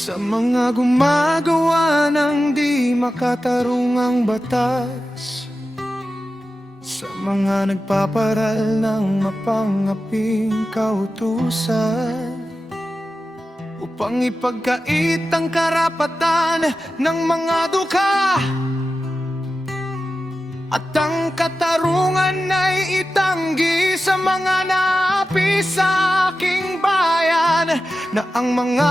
Sa mga gumagawa ng di makatarungang batas, sa mga nagpaparal ng mapangaping kautusan, upang ipagkait ang karapatan ng mga dukha, at ang katarungan ay itanggi sa mga naapi sa aking bayan, na ang mga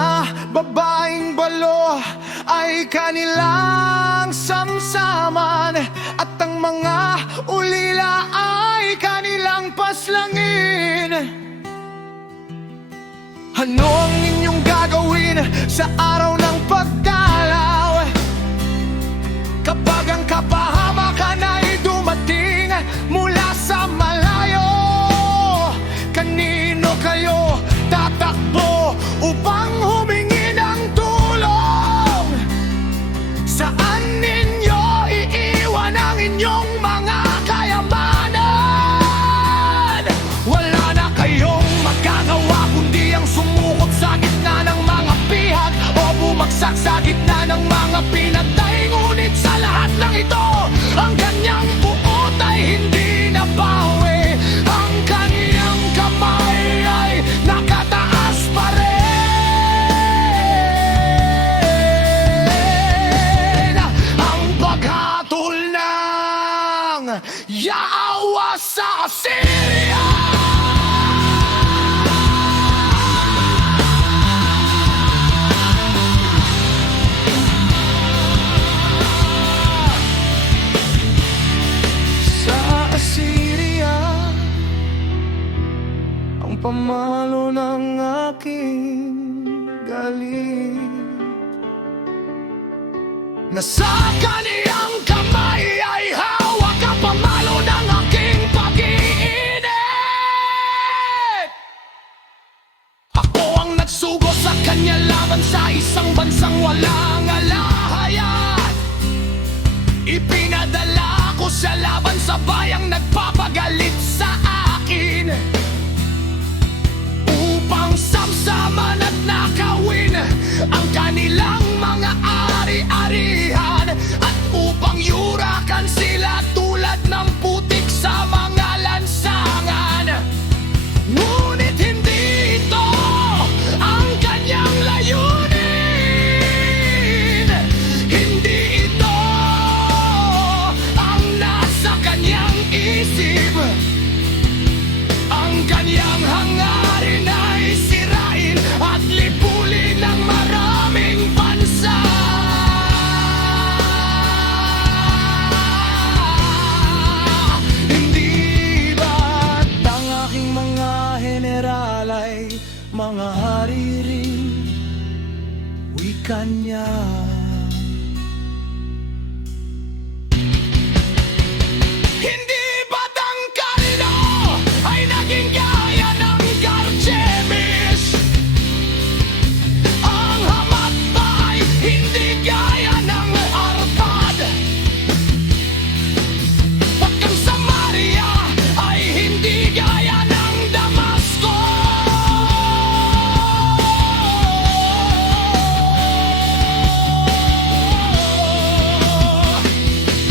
babaeng balo ay kanilang samsaman, at ang mga ulila ay kanilang paslangin. Ano ang inyong gagawin sa araw ng pagdalaw, kapag ang kapahamakan ay dumating mula sa malayo? Kanino kayo tatakbo upang humingi ng tulong? Saan ninyo iiwan ang inyong mga kayamanan? Wala na kayong magagawa kundi ang sumukot sa gitna ng mga pihag, o bumagsak sa gitna ng mga pinatay. Ngunit sa lahat ng ito, ang kanyang buot ay hindi nabawi. Ang kanyang kamay ay nakataas pa rin. Ang paghatol ng Yahwa sa Assyria. Pamalo ng aking galing, na sa kaniyang kamay ay hawak ang pamalo ng aking pag-iinit. Ako ang nagsugo sa kanya laban sa isang bansang walang alahayat. Ipinadala ko siya laban sa bayang nagpapagalit sa akin, upang samsaman at nakawin ang kanilang mga ari-arihan, at upang yurakan sila tulad ng putik sa mga lansangan. Ngunit hindi ito ang kanyang layunin. Hindi ito ang nasa kanyang isip. Ang kanyang hangarin ay sirain at lipulin ng maraming bansa. Hindi ba't ang aking mga general ay mga hari rin? Wika niya. Hindi ba't ang kalino ay naging gaya ng Karchemish? Ang Hamat ba ay hindi gaya ng Arpad? At ang Samaria ay hindi gaya ng Damasco?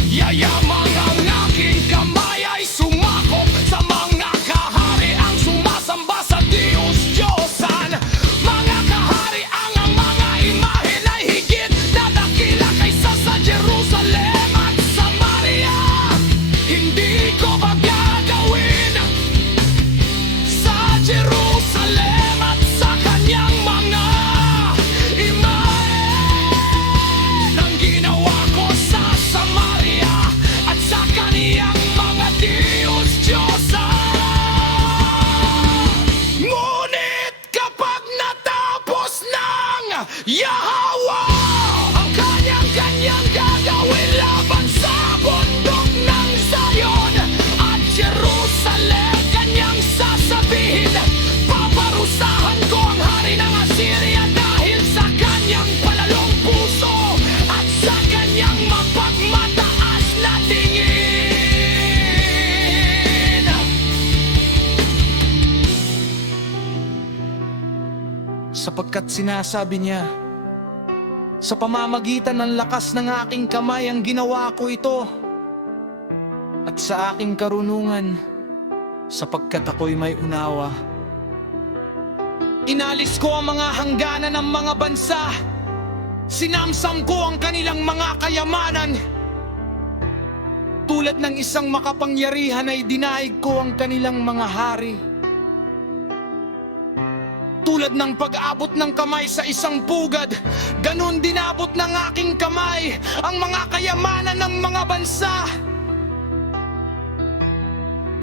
Yayamang ang aking kamay ay sumakop sa mga kahari ang sumasamba sa Diyos-Diyosan. Mga kahari ang mga imahen ay higit na dakila kaysa sa Jerusalem at Samaria. Hindi ko ba gagawin sa Jerusalem at sa kanyang mga imahen ang ginawa ko sa Samaria at sa kaniyang mga Diyos-Diyosan? Ngunit kapag natapos ng Yahwa ang kanyang gagawin laban sa bundok ng Zion at Jerusalem, kanyang sasabihin, paparusahan ko ang hari ng Assyria dahil sa kanyang palalong puso at sa kanyang mapagmataas na tingin. Sapagkat sinasabi niya, Sa pamamagitan ng lakas ng aking kamay ang ginawa ko ito. At sa aking karunungan, sapagkat ako'y may unawa. Inalis ko ang mga hangganan ng mga bansa. Sinamsam ko ang kanilang mga kayamanan. Tulad ng isang makapangyarihan ay dinaig ko ang kanilang mga hari. Tulad ng pag-abot ng kamay sa isang pugad, ganun dinabot ng aking kamay ang mga kayamanan ng mga bansa.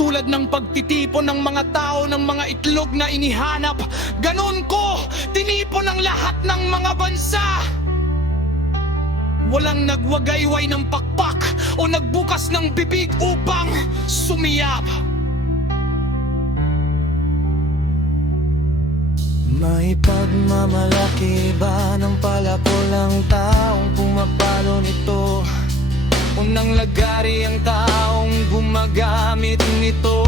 Tulad ng pagtitipon ng mga tao ng mga itlog na inihanap, ganun ko tinipon ang lahat ng mga bansa. Walang nagwagayway ng pakpak o nagbukas ng bibig upang sumiyap. May pagmamalaki ba ng palapulang taong pumapalo nito? Unang lagari ang taong gumagamit nito.